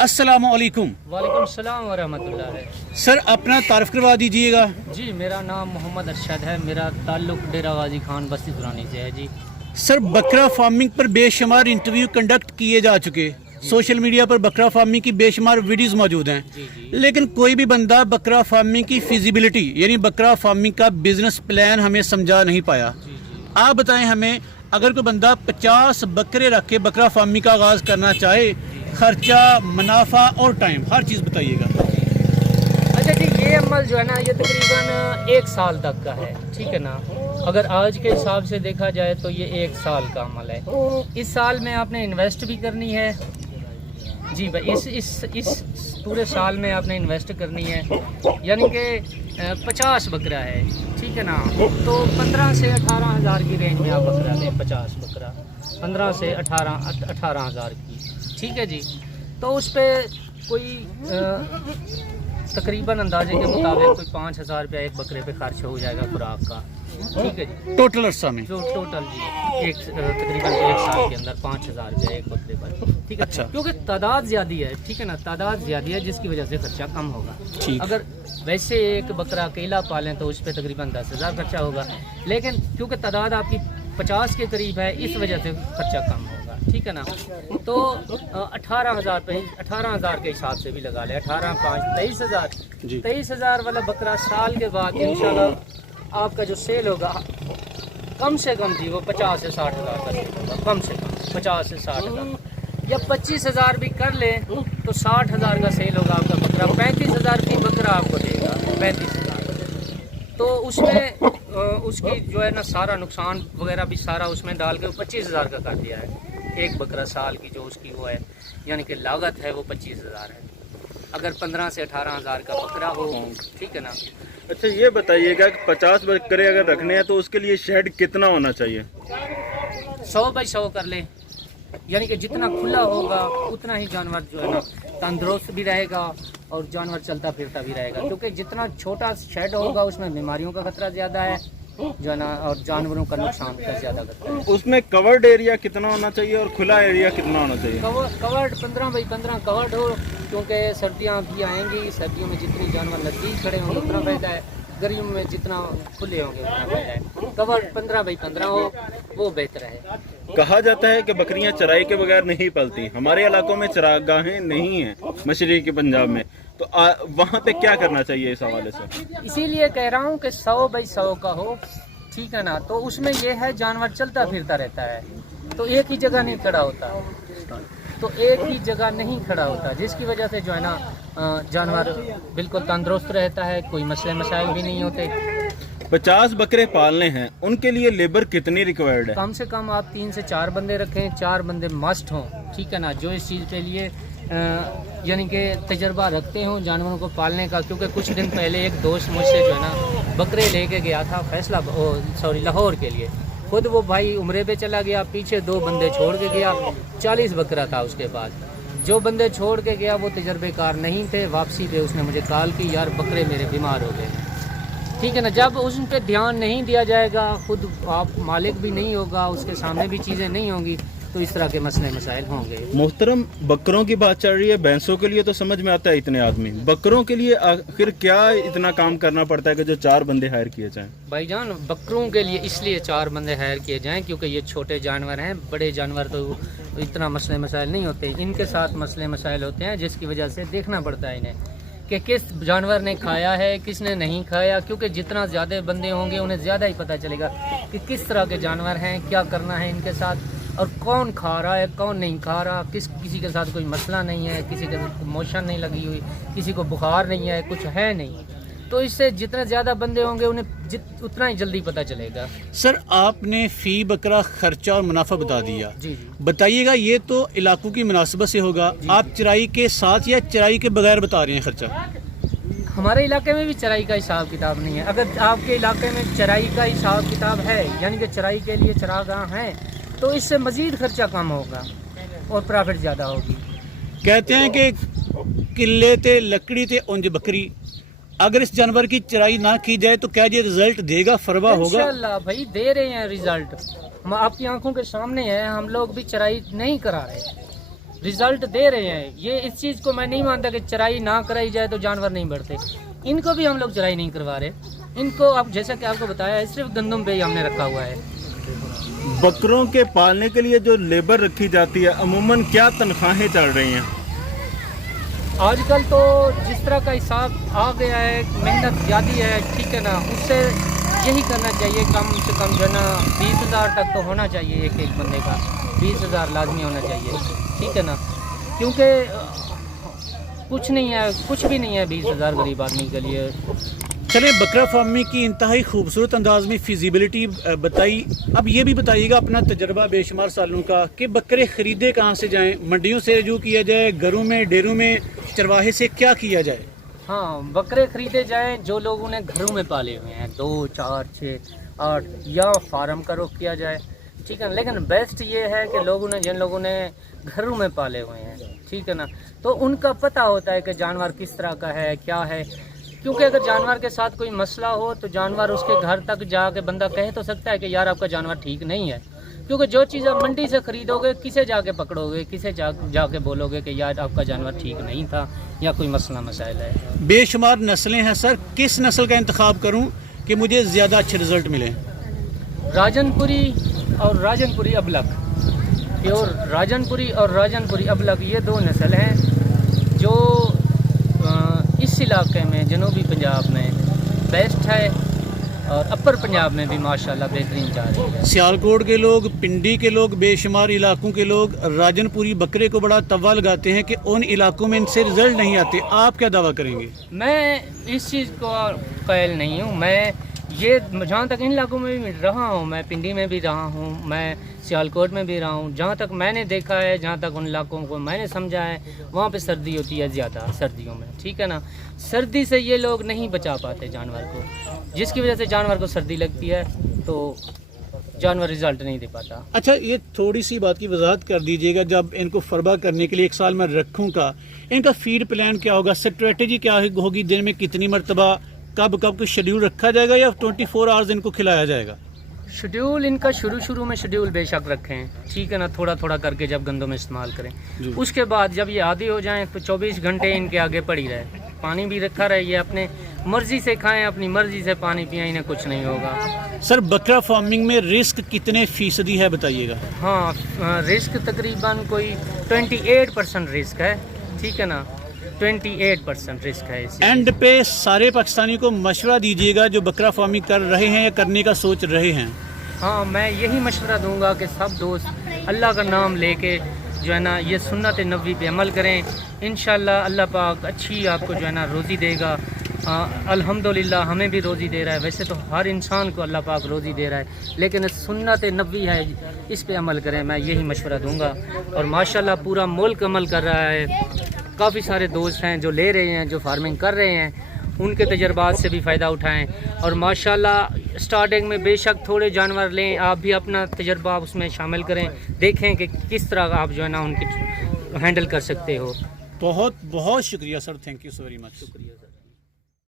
अस्सलामुअलैकुम। वालेकुम सलाम व रहमतुल्लाह। सर अपना तारफ़ करवा दीजिएगा। जी मेरा नाम मोहम्मद अरशद है। मेरा ताल्लुक़ डेरा गाजी खान बस्ती दुरानी से है। जी सर बकरा फार्मिंग पर बेशुमार इंटरव्यू कंडक्ट किए जा चुके, सोशल मीडिया पर बकरा फार्मिंग की बेशुमार वीडियोस मौजूद हैं, लेकिन कोई भी बंदा बकरा फार्मिंग की फिजिबिलिटी यानी बकरा फार्मिंग का बिजनेस प्लान हमें समझा नहीं पाया। आप बताएं हमें, अगर कोई बंदा 50 बकरे रख के बकरा फार्मिंग का आगाज़ करना चाहे, खर्चा, मुनाफा और टाइम हर चीज़ बताइएगा। अच्छा जी, ये अमल जो है ना ये तकरीबन 1 साल तक का है, ठीक है ना। अगर आज के हिसाब से देखा जाए तो ये 1 साल का अमल है। इस साल में आपने इन्वेस्ट भी करनी है जी भाई, इस पूरे साल में आपने इन्वेस्ट करनी है, यानी कि 50 बकरा है, ठीक है ना। तो 15 से 18 हज़ार की रेंज में आप बकरा लें। 50 बकरा 15 से 18 हज़ार की, ठीक है जी। तो उस पर कोई तकरीबन अंदाजे के मुताबिक कोई 5,000 रुपया एक बकरे पे खर्च हो जाएगा खुराक का, ठीक है जी। टोटल अरसा में जो टोटल जी तकरीबन 1 साल के अंदर 5,000 रुपया एक बकरे पर, ठीक है। अच्छा। क्योंकि तादाद ज़्यादा है, ठीक है ना, तादाद ज़्यादा है जिसकी वजह से खर्चा कम होगा। अगर वैसे एक बकरा अकेला पालें तो उस पर तकरीबन 10,000 खर्चा होगा, लेकिन क्योंकि तादाद आपकी 50 के करीब है इस वजह से खर्चा कम होगा, ठीक है ना। तो 18,000 के हिसाब से भी लगा ले, 18, 5, 23,000। 23,000 वाला बकरा साल के बाद इंशाल्लाह आपका जो सेल होगा कम से कम जी वो 50 से 60,000 का सेल होगा, कम से कम 50 से 60,000। या 25,000 भी कर ले तो 60,000 का सेल होगा आपका बकरा। 35,000 की बकरा आपको देगा, 35,000। तो उसमें उसकी जो है ना सारा नुकसान वगैरह भी सारा उसमें डाल के 25,000 का कर दिया है। एक बकरा साल की जो उसकी वो है, यानी कि लागत है वो 25,000 है, अगर 15 से 18,000 का बकरा हो, ठीक है ना। अच्छा ये बताइएगा कि 50 बकरे अगर रखने हैं तो उसके लिए शेड कितना होना चाहिए? 100 बाई 100 कर ले, यानी कि जितना खुला होगा उतना ही जानवर जो है ना तंदुरुस्त भी रहेगा और जानवर चलता फिरता भी रहेगा। क्योंकि जितना छोटा शेड होगा उसमें बीमारियों का खतरा ज़्यादा है जो है ना, और जानवरों का नुकसान का ज़्यादा खतरा है। उसमें कवर्ड एरिया कितना होना चाहिए और खुला एरिया कितना होना चाहिए? कवर्ड 15 बाई 15 कवर्ड हो, क्योंकि सर्दियाँ भी आएंगी, सर्दियों में जितनी जानवर नज़दीक खड़े होंगे उतना फायदा है, गर्मियों में जितना खुले होंगे उतना फायदा है। कवर्ड 15 बाई 15 हो वो बेहतर है। कहा जाता है कि बकरियां चराई के बगैर नहीं पलती। हमारे इलाकों में चरागाहें नहीं हैं, मशरक़ी पंजाब में, तो वहाँ पे क्या करना चाहिए इस हवाले से? इसीलिए कह रहा हूँ कि 100 बाई 100 का हो, ठीक है ना। तो उसमें यह है जानवर चलता फिरता रहता है, तो एक ही जगह नहीं खड़ा होता, जिसकी वजह से जो है ना जानवर बिल्कुल तंदुरुस्त रहता है, कोई मसले मसाइल भी नहीं होते। 50 बकरे पालने हैं, उनके लिए लेबर कितनी रिक्वायर्ड है? कम से कम आप 3 से 4 बंदे रखें, 4 बंदे मस्ट हों, ठीक है ना, जो इस चीज़ के लिए यानी कि तजर्बा रखते हों जानवरों को पालने का। क्योंकि कुछ दिन पहले एक दोस्त मुझसे जो है ना बकरे लेके गया था लाहौर के लिए। खुद वो भाई उम्रे पे चला गया, पीछे 2 बंदे छोड़ के गया, 40 बकरा था उसके पास। जो बंदे छोड़ के गया वो तजर्बेकार नहीं थे। वापसी पे उसने मुझे कॉल की, यार बकरे मेरे बीमार हो गए, ठीक है ना। जब उन पर ध्यान नहीं दिया जाएगा, खुद आप मालिक भी नहीं होगा, उसके सामने भी चीज़ें नहीं होंगी, तो इस तरह के मसले मसाइल होंगे। मोहतरम, बकरों की बात चल रही है, भैंसों के लिए तो समझ में आता है इतने आदमी, बकरों के लिए आखिर क्या इतना काम करना पड़ता है कि जो 4 बंदे हायर किए जाएं? भाईजान बकरों के लिए इसलिए 4 बंदे हायर किए जाएं क्योंकि ये छोटे जानवर हैं, बड़े जानवर तो इतना मसले मसाइल नहीं होते, इनके साथ मसले मसाइल होते हैं, जिसकी वजह से देखना पड़ता है इन्हें कि किस जानवर ने खाया है, किसने नहीं खाया। क्योंकि जितना ज़्यादा बंदे होंगे उन्हें ज़्यादा ही पता चलेगा कि किस तरह के जानवर हैं, क्या करना है इनके साथ, और कौन खा रहा है कौन नहीं खा रहा। किसी के साथ कोई मसला नहीं है, किसी के मोशन नहीं लगी हुई, किसी को बुखार नहीं है, कुछ है नहीं। तो इससे जितने ज़्यादा बंदे होंगे उन्हें उतना ही जल्दी पता चलेगा। सर आपने फ़ी बकरा खर्चा और मुनाफा बता दिया, जी बताइएगा ये तो इलाकों की मुनासिबत से होगा, आप चराई के साथ या चराई के बगैर बता रहे हैं खर्चा? हमारे इलाके में भी चराई का हिसाब किताब नहीं है। अगर आपके इलाके में चराई का हिसाब किताब है, यानी कि चराई के लिए चरागाह हैं, तो इससे मज़ीद खर्चा कम होगा और प्रॉफिट ज़्यादा होगी। कहते हैं कि किले ते लकड़ी ते उंज बकरी, अगर इस जानवर की चराई ना की जाए तो क्या ये रिजल्ट देगा, फरवा होगा? इंशाल्लाह भाई दे रहे हैं रिजल्ट, हम आपकी आंखों के सामने है। हम लोग भी चराई नहीं करा रहे, रिजल्ट दे रहे हैं। ये इस चीज़ को मैं नहीं मानता कि चराई ना कराई जाए तो जानवर नहीं बढ़ते। इनको भी हम लोग चराई नहीं करवा रहे, इनको अब जैसा कि आपको बताया है सिर्फ गंदम पे ही हमने रखा हुआ है। बकरों के पालने के लिए जो लेबर रखी जाती है अमूमन क्या तनख्वाहें चल रही हैं? आजकल तो जिस तरह का हिसाब आ गया है, मेहनत ज़्यादा है, ठीक है ना, उससे यही करना चाहिए कम से कम जो है ना 20,000 तक तो होना चाहिए एक एक बंदे का, 20,000 लाजमी होना चाहिए, ठीक है ना, क्योंकि कुछ नहीं है, कुछ भी नहीं है 20,000 गरीब आदमी के लिए। चलें, बकरा फार्मिंग की इंतहाई खूबसूरत अंदाज में फिजिबिलिटी बताई। अब ये भी बताइएगा अपना तजर्बा बेशुमार सालों का कि बकरे ख़रीदे कहाँ से जाएं, मंडियों से रजू किया जाए, घरों में डेरों में चरवाहे से क्या किया जाए? हाँ, बकरे ख़रीदे जाएं जो लोगों ने घरों में पाले हुए हैं, 2, 4, 6, 8, या फार्म का रुख किया जाए, ठीक है ना। लेकिन बेस्ट ये है कि लोगों ने, जिन लोगों ने घरों में पाले हुए हैं, ठीक है ना, तो उनका पता होता है कि जानवर किस तरह का है, क्या है। क्योंकि अगर जानवर के साथ कोई मसला हो तो जानवर उसके घर तक जाके बंदा कह तो सकता है कि यार आपका जानवर ठीक नहीं है, क्योंकि जो चीज़ आप मंडी से ख़रीदोगे किसे जाके पकड़ोगे, किसे जाके बोलोगे कि यार आपका जानवर ठीक नहीं था या कोई मसला मसाइल है। बेशुमार नस्लें हैं सर, किस नस्ल का इंतखाब करूं कि मुझे ज़्यादा अच्छे रिजल्ट मिले? राजनपुरी और राजनपुरी अबलग, प्योर राजनपुरी और राजनपुरी अबलग, ये 2 नस्ल हैं जो इस इलाके में जनूबी पंजाब में बेस्ट है और अपर पंजाब में भी माशाल्लाह बेहतरीन जा रही है। सियालकोट के लोग, पिंडी के लोग, बेशुमार इलाकों के लोग राजनपुरी बकरे को बड़ा तवा लगाते हैं कि उन इलाकों में इनसे रिजल्ट नहीं आते। आप क्या दावा करेंगे? मैं इस चीज़ को कायल नहीं हूँ। मैं ये जहाँ तक इन इलाकों में भी रहा हूँ, मैं पिंडी में भी रहा हूँ, मैं सियालकोट में भी रहा हूँ, जहाँ तक मैंने देखा है, जहाँ तक उन इलाकों को मैंने समझा है, वहाँ पे सर्दी होती है ज़्यादा, सर्दियों में, ठीक है ना। सर्दी से ये लोग नहीं बचा पाते जानवर को, जिसकी वजह से जानवर को सर्दी लगती है तो जानवर रिजल्ट नहीं दे पाता। अच्छा, ये थोड़ी सी बात की वजाहत कर दीजिएगा, जब इनको फरबा करने के लिए 1 साल में रखूँगा, इनका फीड प्लान क्या होगा, स्ट्रेटेजी क्या होगी, दिन में कितनी मरतबा, कब कब कुछ शेड्यूल रखा जाएगा या 24 आवर्स इनको खिलाया जाएगा? शेड्यूल इनका शुरू में शेड्यूल बेशक रखें, ठीक है ना, थोड़ा थोड़ा करके जब गंदों में इस्तेमाल करें। उसके बाद जब ये आदी हो जाएं तो 24 घंटे इनके आगे पड़ी रहे, पानी भी रखा रहे, ये अपने मर्जी से खाएं, अपनी मर्जी से पानी पिएं, इन्हें कुछ नहीं होगा। सर, बकरा फार्मिंग में रिस्क कितने फीसदी है बताइएगा? हाँ, रिस्क तकरीबन कोई 28% रिस्क है, ठीक है ना, 28% रिस्क है इसी। एंड पे सारे पाकिस्तानियों को मशवरा दीजिएगा जो बकरा फार्मिंग कर रहे हैं या करने का सोच रहे हैं। हाँ, मैं यही मशवरा दूंगा कि सब दोस्त अल्लाह का नाम लेके जो है ना ये सुन्नत नबी पे अमल करें। इंशाल्लाह अल्लाह पाक अच्छी आपको जो है ना रोज़ी देगा। अल्हम्दुलिल्लाह हमें भी रोज़ी दे रहा है, वैसे तो हर इंसान को अल्लाह पाक रोज़ी दे रहा है, लेकिन सुन्नत नबी है, इस पे अमल करें, मैं यही मशवरा दूंगा। और माशाल्लाह पूरा मुल्क अमल कर रहा है, काफ़ी सारे दोस्त हैं जो ले रहे हैं, जो फार्मिंग कर रहे हैं, उनके तजर्बात से भी फ़ायदा उठाएं। और माशाल्लाह स्टार्टिंग में बेशक थोड़े जानवर लें, आप भी अपना तजर्बा उसमें शामिल करें, देखें कि किस तरह आप जो है ना उनकी हैंडल कर सकते हो। बहुत बहुत शुक्रिया sir, thank you so very much. शुक्रिया सर।